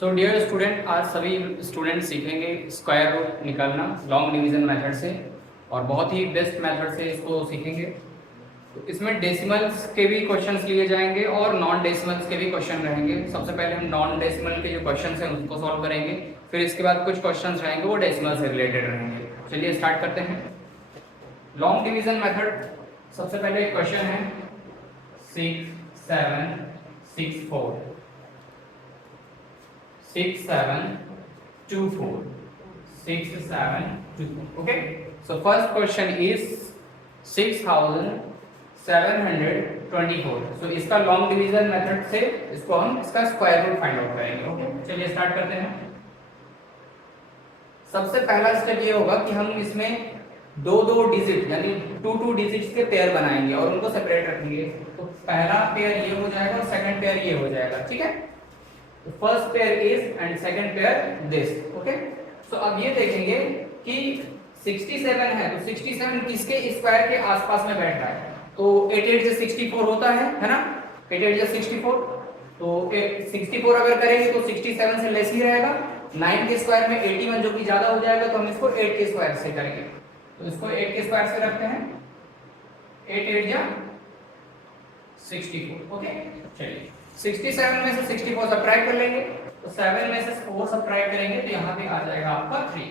So dear student, आज सभी student सीखेंगे स्क्वायर रूट निकालना लॉन्ग डिवीजन मेथड से, और बहुत ही बेस्ट मेथड से इसको सीखेंगे। तो इसमें डेसिमल्स के भी क्वेश्चंस लिए जाएंगे और नॉन डेसिमल्स के भी क्वेश्चन रहेंगे। सबसे पहले हम नॉन डेसिमल के जो क्वेश्चंस हैं उसको सॉल्व करेंगे, फिर इसके बाद कुछ क्वेश्चंस रहेंगे वो डेसिमल से रिलेटेड रहेंगे। चलिए स्टार्ट करते हैं। लॉन्ग डिवीजन मेथड, सबसे पहले एक क्वेश्चन है 6 7 6 4 6 7 2 4 6 7 2 4. Okay, so first question is 6724. so इसका लॉन्ग डिवीजन मेथड से इसको हम इसका स्क्वायर रूट फाइंड आउट करेंगे। ओके, चलिए स्टार्ट करते हैं। सबसे पहला स्टेप ये होगा कि हम इसमें दो डिजिट यानी टू डिजिट्स के पेयर बनाएंगे और उनको सेपरेट रखेंगे। तो पहला पेयर ये हो जाएगा और सेकंड पेयर ये हो जाएगा। ठीक है, तो first pair is and second pair this. Okay, so अब ये देखेंगे कि 67 है तो 67 किसके स्क्वायर के आसपास में बैठ रहा है। तो 8 8 से 64 होता है ना, 8 8 से 64। तो 64 अगर करेंगे तो 67 से लेस ही रहेगा। 9 के स्क्वायर में 81 जो कि ज्यादा हो जाएगा, तो हम इसको 8 के स्क्वायर से करेंगे। तो इसको 8 के स्क्वायर से रखते हैं, 8 8 या 64। ओके, चलिए 67 में से 64 सब्ट्रैक्ट कर लेंगे, तो 7 में से 4 सब्ट्रैक्ट करेंगे तो यहाँ पे आ जाएगा आपका 3।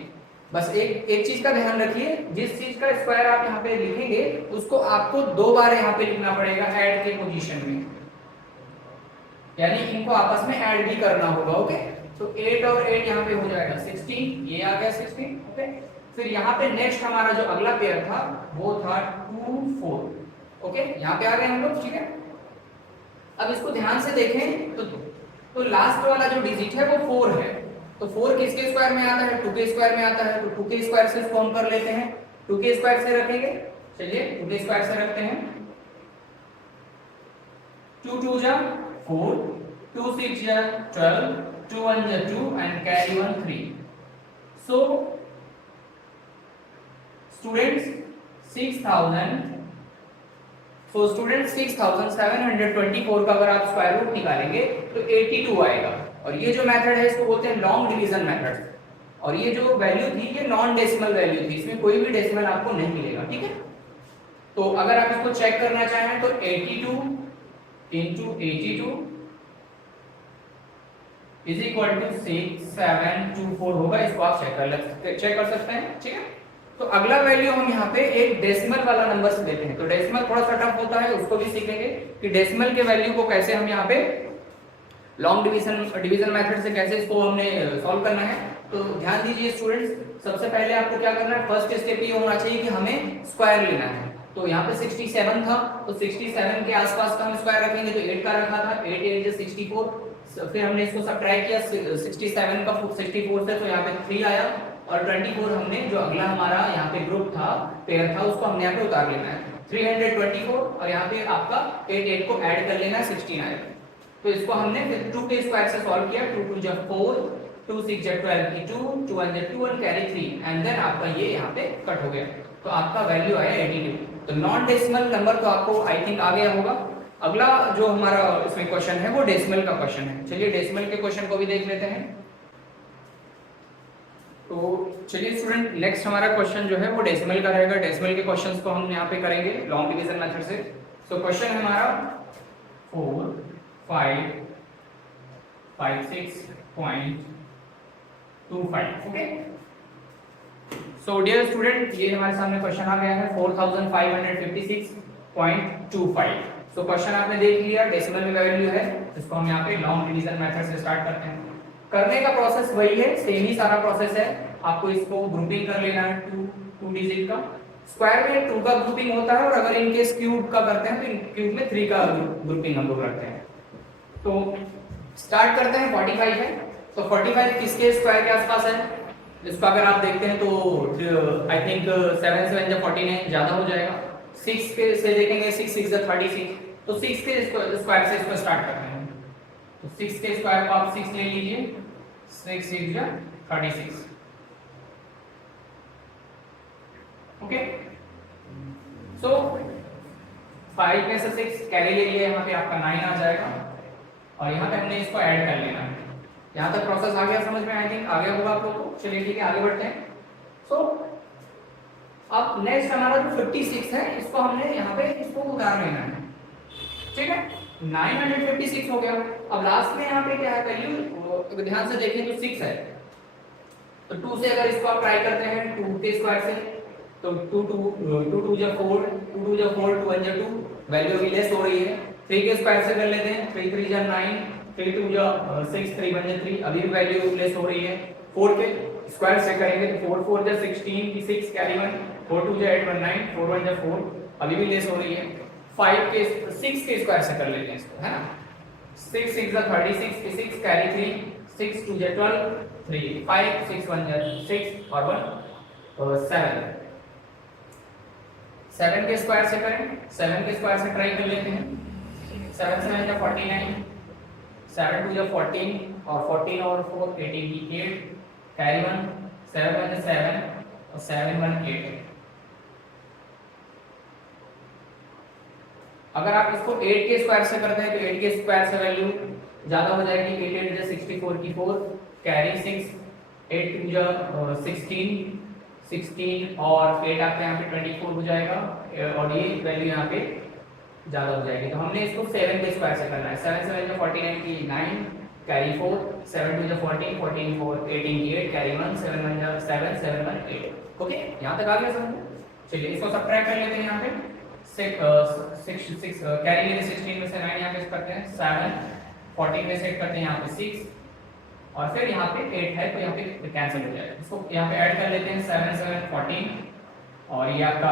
बस एक चीज का ध्यान रखिए, जिस चीज का स्क्वायर आप यहाँ पे लिखेंगे उसको आपको 2 बार यहाँ पे लिखना पड़ेगा ऐड के पोजीशन में, यानी इनको आपस में ऐड भी करना होगा। ओके, तो 8 और 8 यहाँ पे हो जाएगा 16, ये आ गया 16। ओके, फिर यहाँ पे नेक्स्ट हमारा जो अगला पेयर था वो था 2 4। ओके, यहाँ पे आ गए हम लोग। ठीक है, अब इसको ध्यान से देखें तो लास्ट वाला जो डिजिट है वो 4 है। तो 4 किसके स्क्वायर में आता है, 2 के स्क्वायर में आता है। तो 2 के स्क्वायर से इसको हम कर लेते हैं, 2 के स्क्वायर से रखेंगे। चलिए 2 के स्क्वायर से रखते हैं। 2 2 जा 4, 2 6 जा 12, 2 1 जा 2 एंड कैरी 1 3। सो स्टूडेंट्स 6724 का अगर आप स्क्वायर रूट निकालेंगे तो 82 आएगा। और ये जो मेथड है इसको बोलते हैं लॉन्ग डिवीजन मेथड। और ये जो वैल्यू थी ये नॉन डेसिमल वैल्यू थी, इसमें कोई भी डेसिमल आपको नहीं मिलेगा। ठीक है, तो अगर आप इसको चेक करना चाहें तो 82 into 82 इज इक्वल टू 6724 होगा। इसको आप चेक कर सकते हैं। ठीक है, तो अगला वैल्यू हम यहाँ पे एक डेसिमल वाला नंबर से लेते हैं। तो डेसिमल थोड़ा सा टफ होता है, उसको भी सीखेंगे कि डेसिमल के वैल्यू को कैसे हम यहाँ पे लॉन्ग डिवीजन मेथड से कैसे इसको हमने सॉल्व करना है। तो ध्यान दीजिए स्टूडेंट्स, सबसे पहले आपको क्या करना है, फर्स्ट स्टेप ये होना चाहिए कि हमें स्क्वायर लेना है। तो यहाँ पे 67 था तो 67 के आसपास का हम स्क्वायर रखेंगे। तो 8 का रखा था, 8 8 से 64। फिर हमने इसको सब्ट्रैक्ट किया 67 का 64 से, तो यहाँ पे 3 आया। और 24 हमने जो अगला हमारा यहाँ पे ग्रुप था, पेयर था, उसको हमने यहाँ पे उतार लेना है 324। और यहाँ पे आपका 8 8 को ऐड कर लेना है 16 आएगा। तो इसको हमने फिर 2 के स्क्वायर से सॉल्व किया। 2 2 जा 4, 2 6 जा 12 की 2, 2 1 जा 2 and कैरी 3 एंड देन आपका ये यहाँ पे कट हो गया। तो आपका वैल्यू आया 82। तो नॉन डेसिमल नंबर तो आपको आई थिंक आ गया होगा। अगला जो हमारा इसमें क्वेश्चन है वो डेसिमल का क्वेश्चन है। चलिए डेसिमल के क्वेश्चन को भी देख लेते हैं। तो चलिए स्टूडेंट, नेक्स्ट हमारा क्वेश्चन जो है वो डेसिमल का रहेगा। डेसिमल के क्वेश्चंस को हम यहाँ पे करेंगे लॉन्ग डिवीजन मेथड से। सो क्वेश्चन है हमारा 4 5 5 6.25। ओके, सो डियर स्टूडेंट, ये हमारे सामने क्वेश्चन आ गया है 4556.25। सो क्वेश्चन आपने देख लिया, डेसिमल में वैल्यू है। इसको हम यहाँ पे लॉन्ग डिवीजन मेथड से स्टार्ट करते हैं। करने का प्रोसेस वही है, सेम ही सारा प्रोसेस है। आपको इसको ग्रुपिंग कर लेना है, टू डिजिट का। स्क्वायर में 2 का ग्रुपिंग होता है, और अगर इनकेस क्यूब का करते हैं तो क्यूब में 3 का ग्रुपिंग हम लोग रखते हैं। तो स्टार्ट करते हैं। 45 है, तो 45 किसके स्क्वायर के आसपास है। इसको अगर आप देखते हैं तो आई थिंक 7 7 जब 14 है, ज्यादा हो जाएगा। 6 के से देखेंगे, 6 6 जा 36। तो 6 के स्क्वायर से इसको स्टार्ट करते हैं। तो 6 के स्क्वायर को आप 6 ले लीजिए, 6 6 जा 36। ओके, सो 5 में से 6 कैरी ले लिया, यहाँ पे आपका 9 आ जाएगा। और यहाँ पे हमने इसको ऐड कर लेना है। यहाँ तक प्रोसेस आ गया समझ में, आई थिंक आ गया होगा आप लोगों को। चलिए ठीक है, आगे बढ़ते हैं। सो अब नेक्स्ट हमारा जो 56 है, इसको हमने यहाँ पे इसको उतार लेना है, ठीक है। 956 हो गया। अब लास्ट में यहाँ पे क्या है वैल्यू, ध्यान से देखें तो 6 है, तो 2 से अगर इसको आप ट्राई करते हैं 2 के स्क्वायर से, तो 2 2 जा 4, 2 2 जा 4, 2 1 जा 2, वैल्यू अभी लेस हो रही है। 3 के स्क्वायर से कर लेते हैं, 3 3 जा 9, 3 2 जा 6, 3 1 जा 3, अभी भी वैल्यू लेस हो रही है। 4 के स्क्वायर से करेंगे तो 4 4 जा 16 की 6 कैरी 1, 4 2 जा 8 1 9, 4 1 जा 4, अभी भी लेस हो रही है। 5 के 6 के स्क्वायर से कर लेते हैं इसको, है ना। 6 6 जा 36 की 6 कैरी 3, 6 2 जा 12, 3 5 6 1 जा 6 और 1 7। 7 के स्क्वायर से करें, 7 के स्क्वायर से ट्राई कर लेते हैं। 7 7 जा 49, 7 2 जा 14 और 14 और 4 18 की 8 कैरी 1, 7 1 जा 7 और 7 1 8। अगर आप इसको 8 के स्क्वायर से करते हैं तो 8 के स्क्वायर से वैल्यू ज्यादा हो जाएगी। 8 8 जा 64 की 4 कैरी 6, 8 2 जा 16 16 और 8 आपका यहाँ पे 24 हो जाएगा, और ये वैल्यू यहाँ पे ज्यादा हो जाएगी। तो हमने इसको 7 के स्क्वायर से करना है। 7 7 जा 49 की 9 कैरी 4, 7 2 जा 14 14 4 18 की 8 कैरी 1, 7 1 जा 7 7 1 8। ओके, यहाँ तक आ गया समझ। चलिए इसको सब्ट्रैक्ट कर लेते हैं। यहाँ पे 6 कैरी में 16 में से 9 यहाँ पे करते हैं, 7 14 में से करते हैं यहाँ पे 6 और फिर यहाँ पे 8 है तो यहाँ पे कैंसिल हो जाएगा। इसको यहाँ पे ऐड कर लेते हैं, 7 7 14 और ये आपका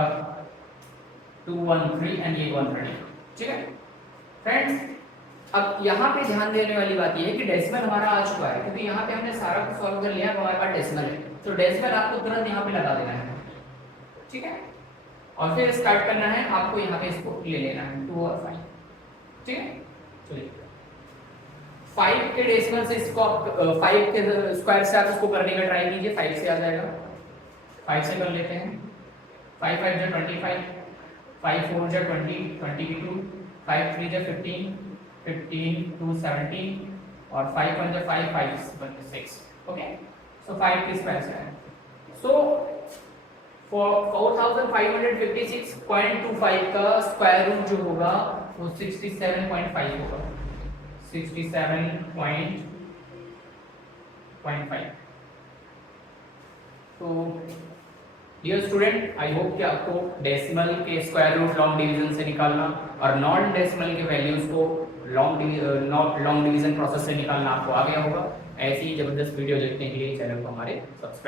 2 1 3 एंड ये 1 30, ठीक है फ्रेंड्स। अब यहाँ पे ध्यान देने वाली बात ये है कि डेसिमल हमारा आ चुका है, क्योंकि यहाँ पे हमने सारा कुछ सॉल्व कर लिया, हमारे पास डेसिमल है, तो डेसिमल आपको तुरंत यहाँ पे लगा देना है, ठीक है। और फिर स्टार्ट करना है आपको, यहाँ पे इसको ले लेना है 2 और 5, ठीक है। चलिए 5 के डेसिमल से इसको 5 के स्क्वायर से आप इसको करने का ट्राई कीजिए, 5 से आ जाएगा। 5 से कर लेते हैं, 5 5 जा 25, 5 4 जा 20 20 की 2, 5 3 जा 15 15 2 17 और 5 1 जा 5 5 6। ओके, सो 5 के स्क्वायर से है, सो 4556.25 का स्क्वायर रूट जो होगा वो 67.5 होगा, 67.5। तो डियर स्टूडेंट, आई होप कि आपको डेसिमल के स्क्वायर रूट लॉन्ग डिवीजन से निकालना और नॉन डेसिमल के वैल्यूज को लॉन्ग डिवीजन प्रोसेस से निकालना आपको आ गया होगा। ऐसी जबरदस्त वीडियो देखने के लिए चैनल को हमारे सब्सक्राइब